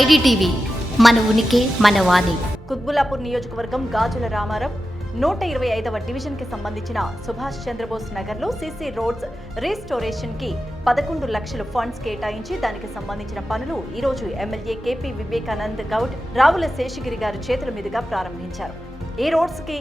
IDTV మన ఉనికి మన వాణి. కుత్బుల్లాపూర్ నియోజకవర్గం గాజుల రామారం నూట ఇరవై ఐదవ డివిజన్కి సంబంధించిన సుభాష్ చంద్రబోస్ నగర్లో సీసీ రోడ్స్ రీస్టోరేషన్కి పదకొండు లక్షల ఫండ్స్ కేటాయించి దానికి సంబంధించిన పనులు ఈరోజు MLA K P Vivekanand Goud Ravula Seshagiri గారి చేతుల మీదుగా ప్రారంభించారు. ఈ రోడ్స్కి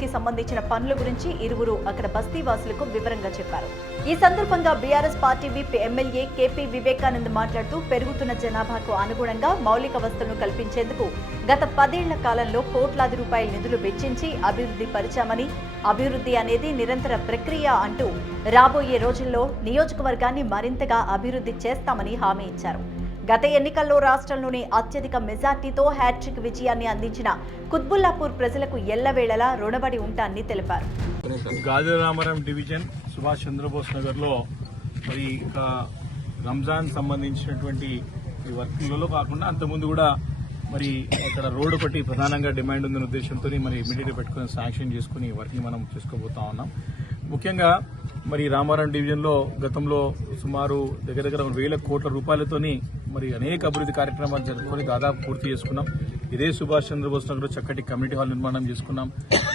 కి సంబంధించిన పనుల గురించి ఇరువురు అక్కడ బస్తీవాసులకు వివరంగా చెప్పారు. ఈ సందర్భంగా BRS party whip MLA KP Vivekanand మాట్లాడుతూ పెరుగుతున్న జనాభాకు అనుగుణంగా మౌలిక వసతులను కల్పించేందుకు గత పదేళ్ళ కాలంలో కోట్లాది రూపాయల నిధులు వెచ్చించి అభివృద్ధి పరిచామని అభివృద్ధి అనేది నిరంతర ప్రక్రియ అంటూ రాబోయే రోజుల్లో నియోజకవర్గాన్ని మరింతగా అభివృద్ధి చేస్తామని హామీ ఇచ్చారు. గత ఎన్నికల్లో రాష్ట్రంలోని అత్యధిక మెజార్టీతో హ్యాట్రిక్ విజయాన్ని అందించిన కుత్బుల్లాపూర్ ప్రజలకు ఎల్లవేళలా రుణపడి ఉంటానని తెలిపారు. గాజుల డివిజన్ సుభాష్ చంద్రబోస్ నగర్లో మరి రంజాన్ సంబంధించినటువంటి ఈ వర్క్లలో కాకుండా అంతకుముందు కూడా మరి అక్కడ రోడ్ ఒకటి ప్రధానంగా డిమాండ్ ఉందనే ఉద్దేశంతో మరి ఇమీడియట్ పెట్టుకుని శాంక్షన్ చేసుకుని వర్క్ని మనం చేసుకోబోతా ఉన్నాం. ముఖ్యంగా మరి రామారావు డివిజన్లో గతంలో సుమారు దగ్గర దగ్గర వేల కోట్ల రూపాయలతోని మరి అనేక అభివృద్ధి కార్యక్రమాలు జరుపుకొని దాదాపు పూర్తి చేసుకున్నాం. ఇదే సుభాష్ చంద్రబోస్ నగర్ చక్కటి కమ్యూనిటీ హాల్ నిర్మాణం చేసుకున్నాం.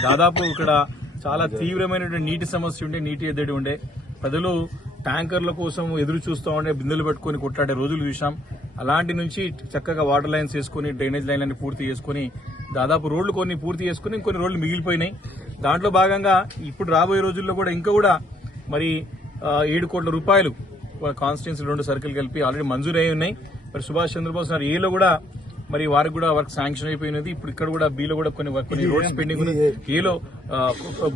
దాదాపు ఇక్కడ చాలా తీవ్రమైనటువంటి నీటి సమస్య ఉండే నీటి ఎద్దడి ఉండే. ప్రజలు ట్యాంకర్ల కోసం ఎదురు చూస్తూ ఉండే బిందెలు పెట్టుకొని కొట్లాడే రోజులు చూసాం అలాంటి నుంచి చక్కగా వాటర్ లైన్స్ వేసుకుని డ్రైనేజ్ లైన్లన్నీ పూర్తి చేసుకుని దాదాపు రోడ్లు కొన్ని పూర్తి చేసుకుని కొన్ని రోడ్లు మిగిలిపోయినాయి. దాంట్లో భాగంగా ఇప్పుడు రాబోయే రోజుల్లో కూడా ఇంకా కూడా మరి ఏడు కోట్ల రూపాయలు కాన్స్టిట్యున్సీ రెండు సర్కిల్ కలిపి ఆల్రెడీ మంజూరు అయి ఉన్నాయి. మరి సుభాష్ చంద్రబోస్ గారు ఏలో కూడా మరి వారికి కూడా వర్క్ శాంక్షన్ అయిపోయినది ఇప్పుడు ఇక్కడ కూడా బీలో కూడా కొన్ని కొన్ని రోడ్స్ పెండింగ్ ఉన్నాయి. ఏలో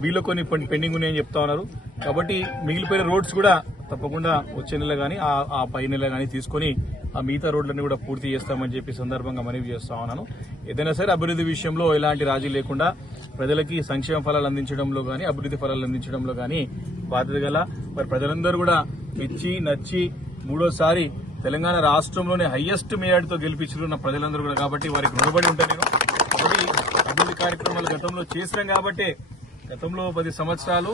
బీలో కొన్ని పెండింగ్ ఉన్నాయని చెప్తా ఉన్నారు. కాబట్టి మిగిలిపోయిన రోడ్స్ కూడా తప్పకుండా వచ్చే నెల కానీ ఆ పై నెల కానీ తీసుకొని ఆ మిగతా రోడ్లన్నీ కూడా పూర్తి చేస్తామని చెప్పి సందర్భంగా మనవి చేస్తా ఉన్నాను. ఏదైనా సరే అభివృద్ధి విషయంలో ఎలాంటి రాజీ లేకుండా ప్రజలకి సంక్షేమ ఫలాలు అందించడంలో కానీ అభివృద్ధి ఫలాలు అందించడంలో కానీ బాధ్యత గల మరి ప్రజలందరూ కూడా మెచ్చి నచ్చి మూడోసారి తెలంగాణ రాష్ట్రంలోనే హైయెస్ట్ మేయాడితో గెలిపించుకున్న ప్రజలందరూ కూడా. కాబట్టి వారికి రుణపడి ఉంటాను నేను. కాబట్టి అభివృద్ధి కార్యక్రమాలు గతంలో చేసినాం కాబట్టి గతంలో పది సంవత్సరాలు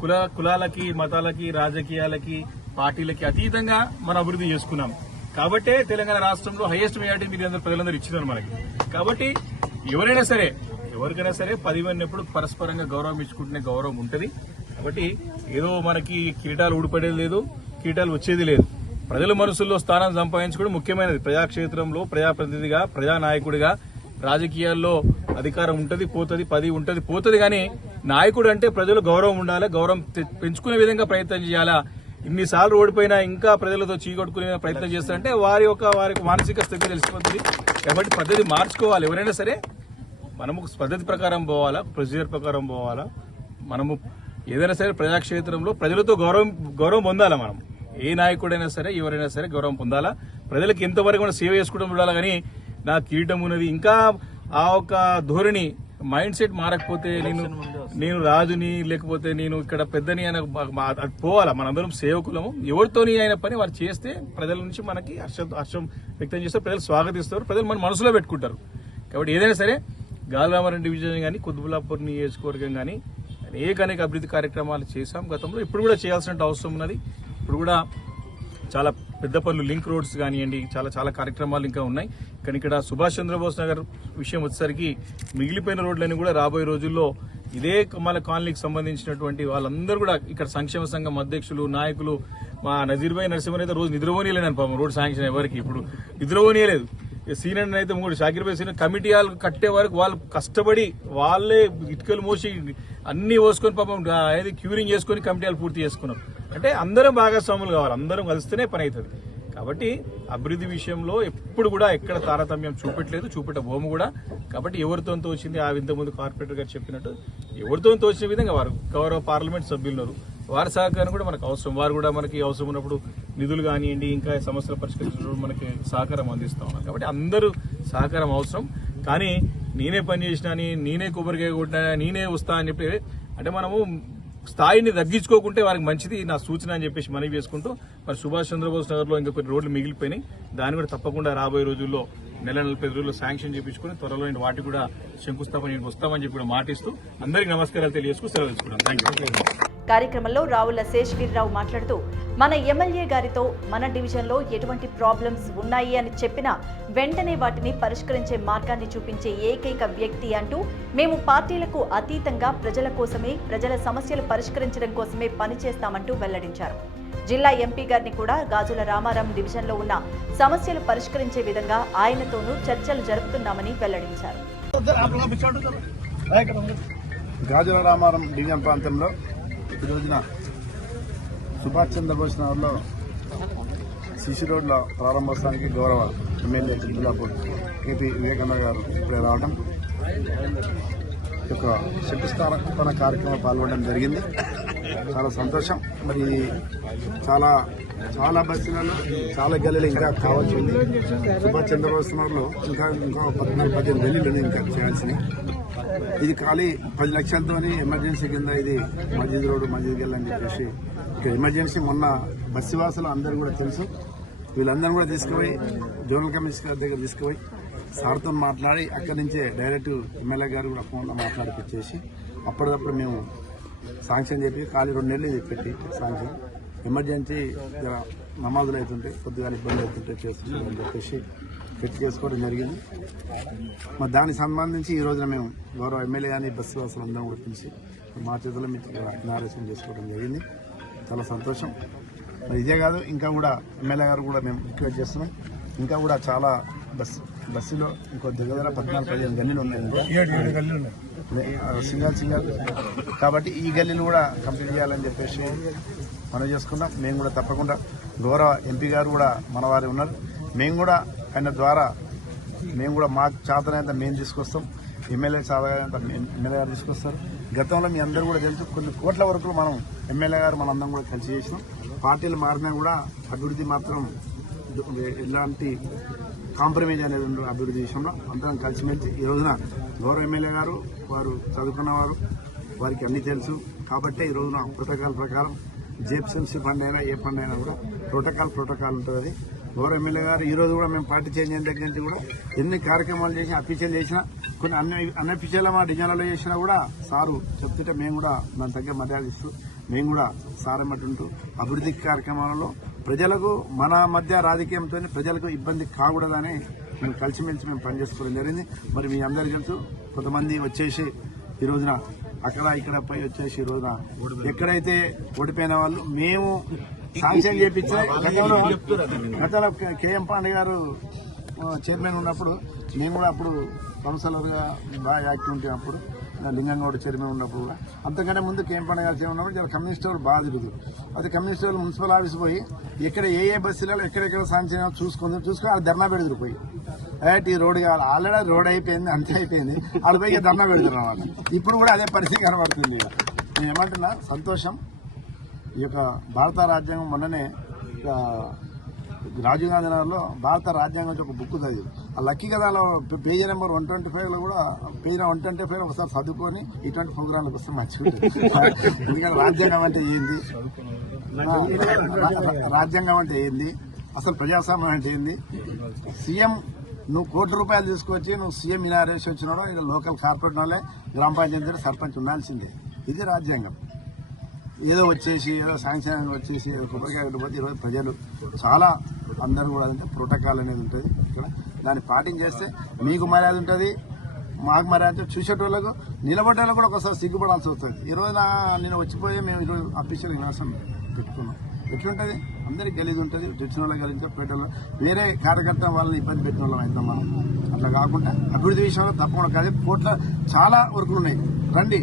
కుల కులాలకి మతాలకి రాజకీయాలకి పార్టీలకి అతీతంగా మనం అభివృద్ధి చేసుకున్నాం. కాబట్టే తెలంగాణ రాష్ట్రంలో హైయెస్ట్ మెజార్టీ మీరు అందరూ ప్రజలందరూ ఇచ్చినారు మనకి. కాబట్టి ఎవరైనా సరే ఎవరికైనా సరే పది పరస్పరంగా గౌరవం ఇచ్చుకుంటునే గౌరవం ఉంటుంది. కాబట్టి ఏదో మనకి కిరీటాలు ఊడిపడేది లేదు కిరీటాలు వచ్చేది లేదు. ప్రజల మనసుల్లో స్థానం సంపాదించుకోవడం ముఖ్యమైనది. ప్రజాక్షేత్రంలో ప్రజాప్రతినిధిగా ప్రజానాయకుడిగా రాజకీయాల్లో అధికారం ఉంటుంది పోతుంది పది ఉంటుంది పోతుంది కానీ నాయకుడు అంటే ప్రజలు గౌరవం ఉండాలి గౌరవం తె- పెంచుకునే విధంగా ప్రయత్నం చేయాలా? ఇన్నిసార్లు ఓడిపోయినా ఇంకా ప్రజలతో చీకొట్టుకునే ప్రయత్నం చేస్తారంటే వారి యొక్క వారి మానసిక స్థితి తెలిసిపోతుంది. కాబట్టి పద్ధతి మార్చుకోవాలి. ఎవరైనా సరే మనము పద్ధతి ప్రకారం పోవాలా? ప్రొసీజర్ ప్రకారం పోవాలా? మనము ఏదైనా సరే ప్రజాక్షేత్రంలో ప్రజలతో గౌరవం గౌరవం పొందాలా మనం? ఏ నాయకుడైనా సరే ఎవరైనా సరే గౌరవం పొందాలా? ప్రజలకు ఎంతవరకు మనం సేవ చేసుకుంటూ ఉండాలి? కానీ నా కిరీటం ఉన్నది. ఇంకా ఆ ఒక ధోరణి మైండ్ సెట్ మారకపోతే నేను నేను రాజుని లేకపోతే నేను ఇక్కడ పెద్దని ఆయన అది పోవాలా? మనందరం సేవకులము. ఎవరితోని అయిన పని వారు చేస్తే ప్రజల నుంచి మనకి హర్ష హర్షం వ్యక్తం చేస్తే ప్రజలు స్వాగతిస్తారు. ప్రజలు మన మనసులో పెట్టుకుంటారు. కాబట్టి ఏదైనా సరే గాలరామరం డివిజన్ కానీ కుతుబులాపూర్ నియోజకవర్గం కానీ అనేక అనేక అభివృద్ధి కార్యక్రమాలు చేశాం. గతంలో ఇప్పుడు కూడా చేయాల్సిన అవసరం ఉన్నది. ఇప్పుడు కూడా చాలా పెద్ద పనులు లింక్ రోడ్స్ కానివ్వండి చాలా చాలా కార్యక్రమాలు ఇంకా ఉన్నాయి. కానీ ఇక్కడ సుభాష్ చంద్రబోస్ నగర్ విషయం వచ్చేసరికి మిగిలిపోయిన రోడ్లన్నీ కూడా రాబోయే రోజుల్లో ఇదే మన కాలనీకి సంబంధించినటువంటి వాళ్ళందరూ కూడా ఇక్కడ సంక్షేమ సంఘం అధ్యక్షులు నాయకులు మా నజీర్భాయ్ నరసింహన్ అయితే రోజు నిద్రపోనీయలేను పాపం. రోడ్ శాంక్షన్ ఎవరికి? ఇప్పుడు నిద్రపోనీయలేదు. సీనియర్ అయితే మూడు షాకిర్ భాయ్ సీనియర్ కమిటీ వాళ్ళు కట్టే వరకు వాళ్ళు కష్టపడి వాళ్ళే ఇటుకలు మోసి అన్ని పోసుకొని పాపం ఆ, ఏది క్యూరింగ్ చేసుకొని కమిటీ వాళ్ళు పూర్తి చేసుకున్నారు. అంటే అందరం భాగస్వాములు కావాలి అందరం కలిస్తేనే పని అవుతుంది. కాబట్టి అభివృద్ధి విషయంలో ఎప్పుడు కూడా ఎక్కడ తారతమ్యం చూపెట్టలేదు చూపెట్టబోము కూడా. కాబట్టి ఎవరితో తోచింది ఆ ఇంతకుముందు కార్పొరేటర్ గారు చెప్పినట్టు ఎవరితో తోచిన విధంగా వారు గౌరవ పార్లమెంట్ సభ్యులున్నారు వారి సహకారం కూడా మనకు అవసరం వారు కూడా మనకి అవసరం ఉన్నప్పుడు నిధులు కానివ్వండి ఇంకా సమస్యలు పరిష్కరించడం మనకి సహకారం అందిస్తా ఉన్నారు. కాబట్టి అందరూ సహకారం అవసరం. కానీ నేనే పని చేసినా అని, నేనే కొబ్బరికాయ కొట్టినా నేనే వస్తా అని చెప్పి అంటే మనము స్థాయిని తగ్గించుకోకుంటే వారికి మంచిది. నా సూచన అని చెప్పేసి మనవి చేసుకుంటూ మరి సుభాష్ చంద్రబోస్ నగర్లో ఇంకా కొన్ని రోడ్లు మిగిలిపోయినాయి. దాన్ని కూడా తప్పకుండా రాబోయే రోజుల్లో నెల నలభై రోజుల్లో శాంక్షన్ చేయించుకుని త్వరలో వాటికి కూడా శంకుస్థాపన వస్తామని చెప్పి కూడా మాటిస్తూ అందరికీ నమస్కారాలు తెలియజేసుకుని సెలవు తీసుకుంటాం థ్యాంక్ యూ కార్యక్రమంలో రావుల శేషగిరిరావు మాట్లాడుతూ మన ఎమ్మెల్యే గారితో మన డివిజన్లో ఎటువంటి ప్రాబ్లమ్స్ ఉన్నాయి అని చెప్పినా వెంటనే వాటిని పరిష్కరించే మార్గాన్ని చూపించే ఏకైక వ్యక్తి అంటూ మేము పార్టీలకు అతీతంగా ప్రజల కోసమే ప్రజల సమస్యలు పరిష్కరించడం కోసమే పనిచేస్తామంటూ వెల్లడించారు. జిల్లా ఎంపీ గారిని కూడా గాజుల రామారాం డివిజన్లో ఉన్న సమస్యలు పరిష్కరించే విధంగా ఆయనతోనూ చర్చలు జరుపుతున్నామని వెల్లడించారు. గాజుల రామారం డివిజన్ ప్రాంతంలో ఈ రోజున సుభాష్ చంద్రబోస్ నగర్లో సిసి రోడ్ల ప్రారంభోత్సవానికి గౌరవ ఎమ్మెల్యే జిల్లాపూర్ కేపీ వివేకానంద గారు ఇప్పుడే రావడం ఒక యొక్క శంకుస్థాపన కార్యక్రమం పాల్గొనడం జరిగింది. చాలా సంతోషం. మరి చాలా చాలా బస్సులలో చాలా గల్లీలు ఇంకా కావాల్సి ఉంది సుభాష్ చంద్రబోస్ నగర్లో ఇంకా ఇంకా పద్నాలుగు పద్దెనిమిది గల్లీలు ఇంకా చేయాల్సినవి. ఇది ఖాళీ పది లక్షలతోనే ఎమర్జెన్సీ కింద ఇది మస్జిద్ రోడ్డు మస్జిద్ వెళ్ళని చెప్పేసి ఇక ఎమర్జెన్సీ మొన్న బస్సువాసులు అందరూ కూడా తెలుసు. వీళ్ళందరూ కూడా తీసుకుపోయి జోనల్ కమిషనర్ దగ్గర తీసుకుపోయి సార్తో మాట్లాడి అక్కడి నుంచే డైరెక్ట్ ఎమ్మెల్యే గారు కూడా ఫోన్లో మాట్లాడిపించేసి అప్పటికప్పుడు మేము శాంక్షన్ చెప్పి ఖాళీ రెండు నెలలు ఇది పెట్టి శాంక్షన్ ఎమర్జెన్సీ నమాజులు అవుతుంటే కొద్దిగా ఇబ్బంది అవుతుంటే చేస్తుంటాం అని చెప్పేసి పెట్టి చేసుకోవడం జరిగింది. మరి దానికి సంబంధించి ఈ రోజున మేము గౌరవ ఎమ్మెల్యే కానీ బస్సు వాసులు అందరం పిలిచి మా చేతుల్లో మీకు నారేషన్ చేసుకోవడం జరిగింది. చాలా సంతోషం. మరి ఇదే కాదు ఇంకా కూడా ఎమ్మెల్యే గారు కూడా మేము రిక్వెస్ట్ చేస్తున్నాం. ఇంకా కూడా చాలా బస్ బస్సులో ఇంకో దగ్గర పద్నాలుగు పదిహేను గల్లీలు ఉన్నాయి. Single single. కాబట్టి ఈ గల్లీలు కూడా కంప్లీట్ చేయాలని చెప్పేసి మనం చేసుకున్నాం. మేము కూడా తప్పకుండా గౌరవ ఎంపీ గారు కూడా మన వారే ఉన్నారు. మేము కూడా ఆయన ద్వారా మేము కూడా మాకు చేతనైతే మేము తీసుకొస్తాం. ఎమ్మెల్యే చేతనైతే ఎమ్మెల్యే గారు తీసుకొస్తారు. గతంలో మీ అందరూ కూడా తెలుసు కొన్ని కోట్ల వరకు మనం ఎమ్మెల్యే గారు మనందరం కూడా కలిసి చేసినాం. పార్టీలు మారినా కూడా అభివృద్ధి మాత్రం ఎలాంటి కాంప్రమైజ్ అనేది ఉండదు అభివృద్ధి విషయంలో. అందరం కలిసిమెలిసి ఈ రోజున గౌరవ ఎమ్మెల్యే గారు వారు చదువుకున్నవారు వారికి అన్ని తెలుసు. కాబట్టి ఈ రోజున ప్రోటోకాల్ ప్రకారం జేప్సెన్సీ ఫండ్ అయినా ఏ ఫండ్ అయినా కూడా ప్రోటోకాల్ ప్రోటోకాల్ ఉంటుంది గౌరవ ఎమ్మెల్యే గారు ఈ రోజు కూడా మేము పార్టీ చేంజ్ అయిన దగ్గర నుంచి కూడా ఎన్ని కార్యక్రమాలు చేసి అఫీషియల్ చేసినా కొన్ని అన్ని అన్అఫీషియల్ మా డిజైన్లలో చేసినా కూడా సారు చెప్తుంటే మేము కూడా దాని తగ్గ మర్యాద ఇస్తూ మేము కూడా సారమటుంటూ అభివృద్ధి కార్యక్రమాలలో ప్రజలకు మన మధ్య రాజకీయంతో ప్రజలకు ఇబ్బంది కాకూడదని మేము కలిసిమెలిసి మేము పనిచేసుకోవడం జరిగింది. మరి మీ అందరికీ తెలుసు కొంతమంది వచ్చేసి ఈ రోజున అక్కడ ఇక్కడ పై వచ్చేసి ఈ రోజున ఎక్కడైతే ఓడిపోయిన వాళ్ళు మేము శాంక్షన్ చేపించే గతంలో గతంలో కేఎం పాండే గారు చైర్మన్ ఉన్నప్పుడు మేము కూడా అప్పుడు కౌన్సిలర్గా బాగా యాక్టివ్ ఉంటే అప్పుడు లింగంగౌడ్ చైర్మన్ ఉన్నప్పుడు కూడా. అంతకంటే ముందు కేఎం పాండే గారు చైర్మన్ ఉన్నప్పుడు కమ్యూనిస్ట్ వాళ్ళు బాగా తిరుగుతారు. అది కమ్యూనిస్ట్ వాళ్ళు మున్సిపల్ ఆఫీస్ పోయి ఎక్కడ ఏ ఏ బస్సులలో ఎక్కడెక్కడ శాంక్షన్ చూసుకుందాం చూసుకొని అది ధర్నా పెడుతురు పోయి. రైట్ ఈ రోడ్ కావాలి? ఆల్రెడీ రోడ్ అయిపోయింది అంతే అయిపోయింది. ఆడ పోయి ధర్నా పెడుతున్నారు ఇప్పుడు కూడా అదే పరిస్థితి కనబడుతుంది ఇక. నేను ఏమంటున్నా? సంతోషం. ఈ యొక్క భారత రాజ్యాంగం మొన్ననే రాజీవ్ గాంధీ నగర్లో భారత రాజ్యాంగం ఒక బుక్ చదివి. ఆ లక్కీ కథలో పేజీ నెంబర్ వన్ ట్వంటీ ఫైవ్లో కూడా పేజీ వన్ ట్వంటీ ఫైవ్ ఒకసారి చదువుకొని ఇటువంటి ప్రోగ్రాంలు వస్తే మంచిగా ఎందుకంటే రాజ్యాంగం అంటే ఏంది? రాజ్యాంగం అంటే ఏంది? అసలు ప్రజాస్వామ్యం అంటే ఏంది? సీఎం నువ్వు కోటి రూపాయలు తీసుకొచ్చి నువ్వు సీఎం ఇనారేసి వచ్చినాడో ఇక్కడ లోకల్ కార్పొరేట్ వాళ్ళే గ్రామ పంచాయతీ సర్పంచ్ ఉండాల్సిందే. ఇది రాజ్యాంగం. ఏదో వచ్చేసి ఏదో శాంక్షన్ వచ్చేసి ఏదో కొబ్బరికాయ పోతే ఈరోజు ప్రజలు. చాలా అందరూ కూడా అంటే ప్రోటోకాల్ అనేది ఉంటుంది. ఇక్కడ దాన్ని పాటించేస్తే మీకు మర్యాద ఉంటుంది మాకు మర్యాద ఉంటుంది. చూసేటోళ్ళకు నిలబడేళ్ళకు కూడా ఒకసారి సిగ్గుపడాల్సి వస్తుంది. ఈరోజు నా నేను వచ్చిపోయే మేము ఈరోజు అఫీషియల్ నివాసం పెట్టుకున్నాం. ఎట్లుంటుంది? అందరికి గలీజ్ ఉంటుంది. తెచ్చిన వాళ్ళకి గలీజ్ పెట్టాలి వేరే కార్యకర్త వాళ్ళని ఇబ్బంది పెట్టిన వాళ్ళం అవుతాం మనం అట్లా కాకుండా అభివృద్ధి విషయంలో తప్పకుండా కాదు. కోట్ల చాలా వర్కులు ఉన్నాయి రండి.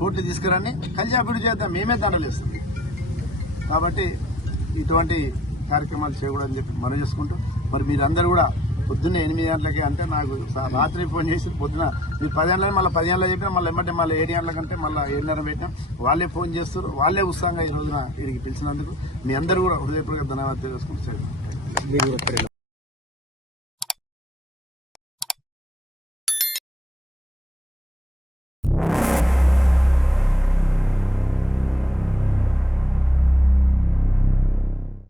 కోట్లు తీసుకురండి. కలిసి అభివృద్ధి చేద్దాం. మేమే దండలేస్తాం కాబట్టి ఇటువంటి కార్యక్రమాలు చేయకూడదని చెప్పి మనం చేసుకుంటూ మరి మీరందరూ కూడా పొద్దున్న ఎనిమిది గంటలకి అంటే నాకు రాత్రి ఫోన్ చేసి పొద్దున మీరు పది గంటలని మళ్ళీ పది గంటలకు చెప్పినా మళ్ళీ ఎమ్మటే మళ్ళీ ఏడు గంటలకంటే మళ్ళీ ఏడున్నర పెట్టినాం వాళ్ళే ఫోన్ చేస్తారు. వాళ్ళే ఉత్సాహంగా ఈ రోజున వీరికి పిలిచినందుకు మీ అందరూ కూడా హృదయపూర్వక ధన్యవాదాలు తెలుసుకుంటూ